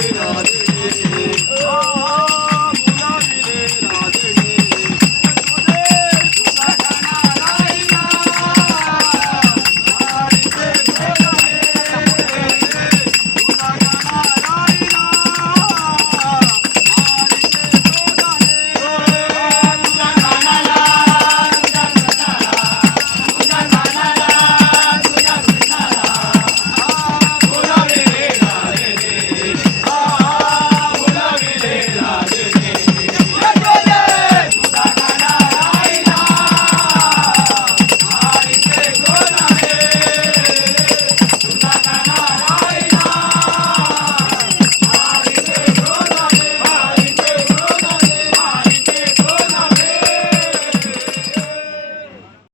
तुझा